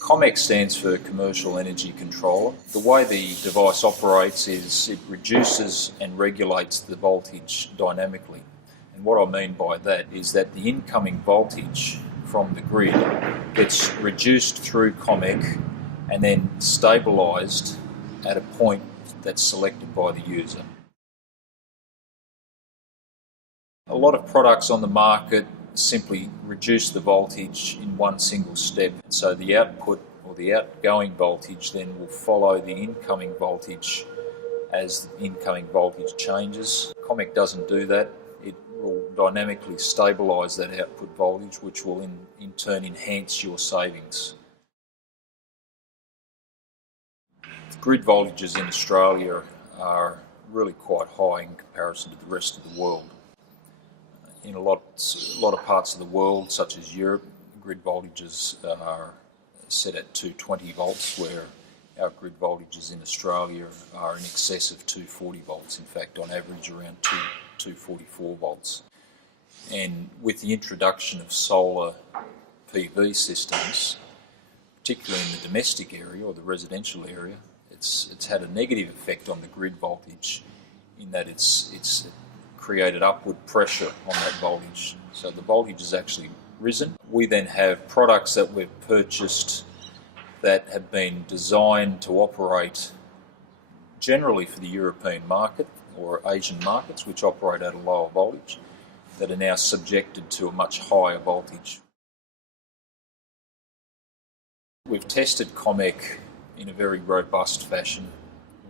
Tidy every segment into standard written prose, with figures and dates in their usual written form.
ComEc stands for Commercial Energy Controller. The way the device operates is it reduces and regulates the voltage dynamically. And what I mean by that is that the incoming voltage from the grid gets reduced through ComEc and then stabilised at a point that's selected by the user. A lot of products on the market simply reduce the voltage in one single step. So the output or the outgoing voltage then will follow the incoming voltage as the incoming voltage changes. ComEc doesn't do that. It will dynamically stabilise that output voltage, which will in turn enhance your savings. Grid voltages in Australia are really quite high in comparison to the rest of the world. In a lot of parts of the world, such as Europe, grid voltages are set at 220 volts, where our grid voltages in Australia are in excess of 240 volts. In fact, on average around 244 volts. And with the introduction of solar PV systems, particularly in the domestic area or the residential area, it's had a negative effect on the grid voltage in that it's created upward pressure on that voltage. So the voltage has actually risen. We then have products that we've purchased that have been designed to operate generally for the European market or Asian markets, which operate at a lower voltage, that are now subjected to a much higher voltage. We've tested ComEc in a very robust fashion.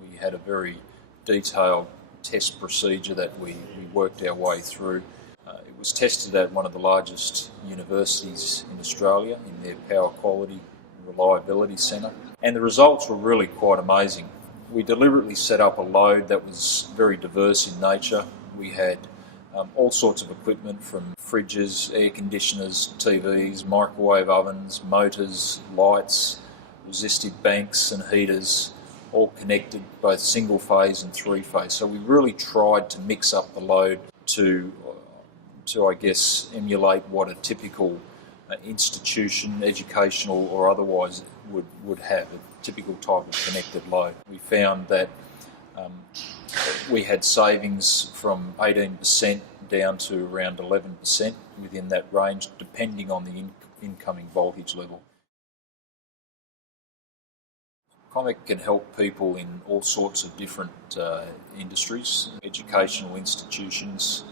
We had a very detailed test procedure that we worked our way through. It was tested at one of the largest universities in Australia in their Power Quality Reliability Centre, and the results were really quite amazing. We deliberately set up a load that was very diverse in nature. We had all sorts of equipment from fridges, air conditioners, TVs, microwave ovens, motors, lights, resistive banks and heaters, all connected, both single phase and three phase. So we really tried to mix up the load to I guess, emulate what a typical institution, educational or otherwise, would have, a typical type of connected load. We found that we had savings from 18% down to around 11% within that range, depending on the incoming voltage level. ComEc can help people in all sorts of different industries, educational institutions,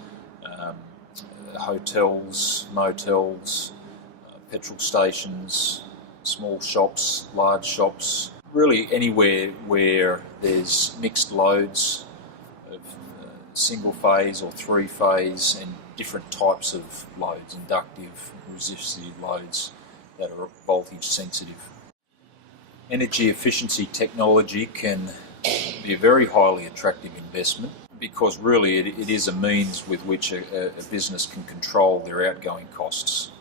hotels, motels, petrol stations, small shops, large shops, really anywhere where there's mixed loads of single phase or three phase and different types of loads, inductive, resistive loads that are voltage sensitive. Energy efficiency technology can be a very highly attractive investment because really it is a means with which a business can control their outgoing costs.